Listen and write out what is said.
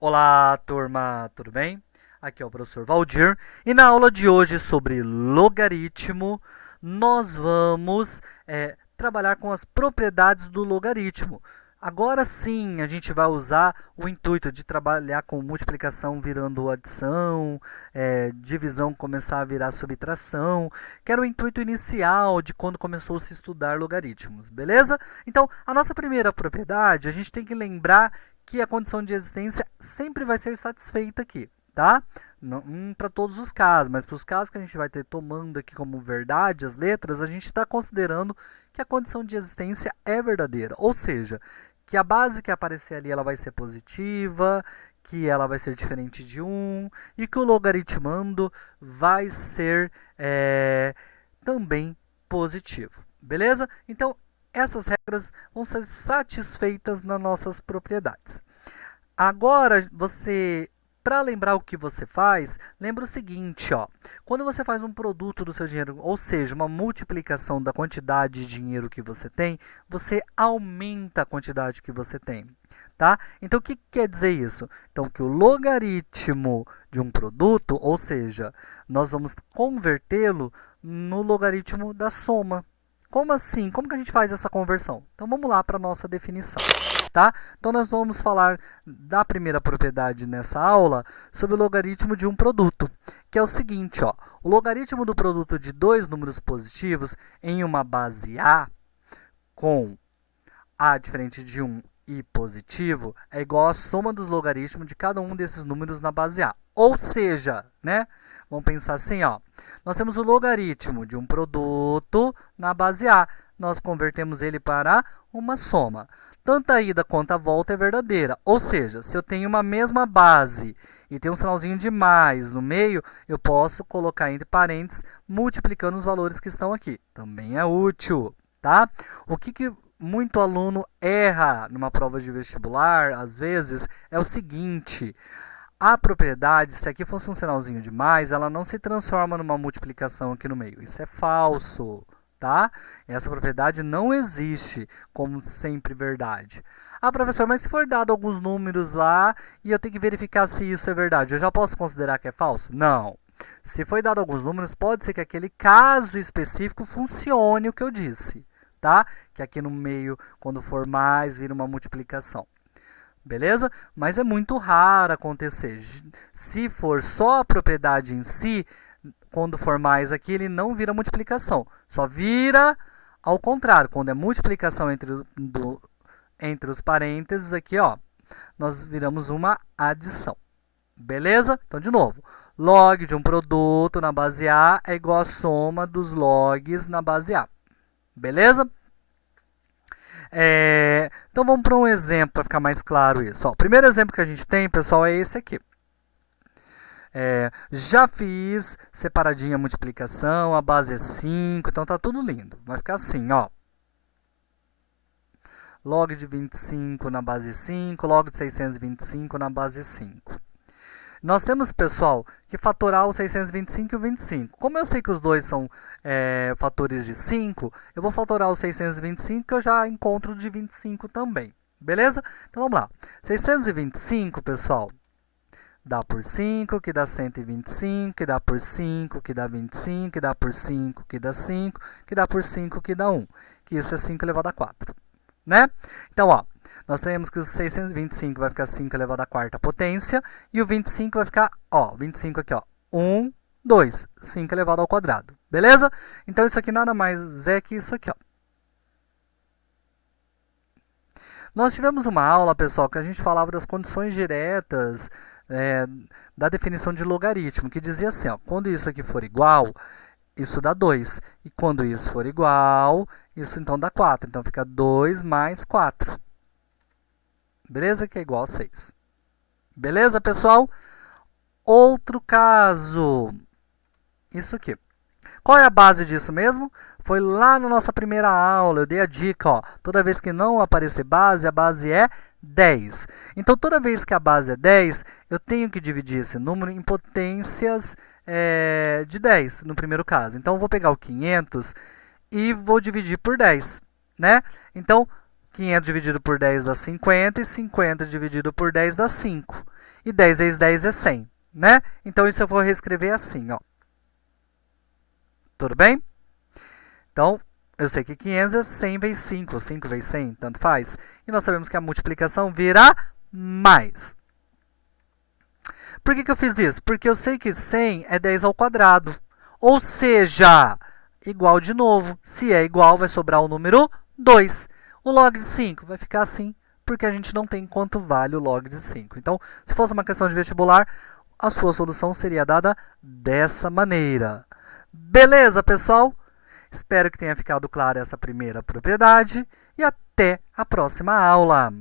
Olá, turma, tudo bem? Aqui é o professor Valdir e na aula de hoje sobre logaritmo, nós vamos trabalhar com as propriedades do logaritmo. Agora sim, a gente vai usar o intuito de trabalhar com multiplicação virando adição, divisão começar a virar subtração, que era o intuito inicial de quando começou a se estudar logaritmos, beleza? Então, a nossa primeira propriedade, a gente tem que lembrar que a condição de existência sempre vai ser satisfeita aqui, tá? Não para todos os casos, mas para os casos que a gente vai ter tomando aqui como verdade as letras, a gente está considerando que a condição de existência é verdadeira, ou seja, que a base que aparecer ali ela vai ser positiva, que ela vai ser diferente de 1 e que o logaritmando vai ser também positivo, beleza? Então, essas regras vão ser satisfeitas nas nossas propriedades. Agora, para lembrar o que você faz, lembra o seguinte, ó. Quando você faz um produto do seu dinheiro, ou seja, uma multiplicação da quantidade de dinheiro que você aumenta a quantidade que você tem, tá? Então, o que quer dizer isso? Então, que o logaritmo de um produto, ou seja, nós vamos convertê-lo no logaritmo da soma. Como assim? Como que a gente faz essa conversão? Então, vamos lá para a nossa definição. Tá? Então, nós vamos falar da primeira propriedade nessa aula sobre o logaritmo de um produto, que é o seguinte, ó, o logaritmo do produto de dois números positivos em uma base A com A diferente de 1 e positivo é igual à soma dos logaritmos de cada um desses números na base A. Ou seja, né? Vamos pensar assim, ó. Nós temos o logaritmo de um produto na base A. Nós convertemos ele para uma soma. Tanto a ida quanto a volta é verdadeira. Ou seja, se eu tenho uma mesma base e tem um sinalzinho de mais no meio, eu posso colocar entre parênteses multiplicando os valores que estão aqui. Também é útil, tá? O que muito aluno erra numa prova de vestibular, às vezes, é o seguinte: a propriedade, se aqui fosse um sinalzinho de mais, ela não se transforma numa multiplicação aqui no meio. Isso é falso, tá? Essa propriedade não existe como sempre verdade. Ah, professor, mas se for dado alguns números lá e eu tenho que verificar se isso é verdade, eu já posso considerar que é falso? Não. Se foi dado alguns números, pode ser que aquele caso específico funcione o que eu disse, tá? Que aqui no meio, quando for mais, vira uma multiplicação. Beleza? Mas é muito raro acontecer. Se for só a propriedade em si, quando for mais aqui, ele não vira multiplicação. Só vira ao contrário. Quando é multiplicação entre os parênteses aqui, ó, nós viramos uma adição. Beleza? Então, de novo. Log de um produto na base A é igual à soma dos logs na base A. Beleza? Então vamos para um exemplo para ficar mais claro isso. Ó, o primeiro exemplo que a gente tem, pessoal, é esse aqui. Já fiz separadinha a multiplicação, a base é 5, então tá tudo lindo. Vai ficar assim, ó. Log de 25 na base 5, log de 625 na base 5. Nós temos, pessoal, que fatorar o 625 e o 25. Como eu sei que os dois são fatores de 5, eu vou fatorar o 625 que eu já encontro de 25 também. Beleza? Então vamos lá. 625, pessoal, dá por 5, que dá 125, que dá por 5, que dá 25, que dá por 5, que dá 5, que dá por 5, que dá 1. Que isso é 5 elevado a 4. Né? Então, ó, nós temos que o 625 vai ficar 5 elevado à quarta potência e o 25 vai ficar, ó, 25 aqui, ó, 1, 2, 5 elevado ao quadrado. Beleza? Então, isso aqui nada mais é que isso aqui, ó. Nós tivemos uma aula, pessoal, que a gente falava das condições diretas da definição de logaritmo, que dizia assim, ó, quando isso aqui for igual, isso dá 2. E quando isso for igual, isso então dá 4. Então, fica 2 mais 4. Beleza? Que é igual a 6. Beleza, pessoal? Outro caso. Isso aqui. Qual é a base disso mesmo? Foi lá na nossa primeira aula. Eu dei a dica, ó. Toda vez que não aparecer base, a base é 10. Então, toda vez que a base é 10, eu tenho que dividir esse número em potências de 10, no primeiro caso. Então, eu vou pegar o 500 e vou dividir por 10, né? Então, 500 dividido por 10 dá 50 e 50 dividido por 10 dá 5. e 10 vezes 10 é 100, né? Então, isso eu vou reescrever assim, ó. Tudo bem? Então, eu sei que 500 é 100 vezes 5, 5 vezes 100, tanto faz. E nós sabemos que a multiplicação vira mais. Por que eu fiz isso? Porque eu sei que 100 é 10 ao quadrado. Ou seja, igual de novo. Se é igual, vai sobrar o número 2. O log de 5 vai ficar assim, porque a gente não tem quanto vale o log de 5. Então, se fosse uma questão de vestibular, a sua solução seria dada dessa maneira. Beleza, pessoal? Espero que tenha ficado clara essa primeira propriedade e até a próxima aula.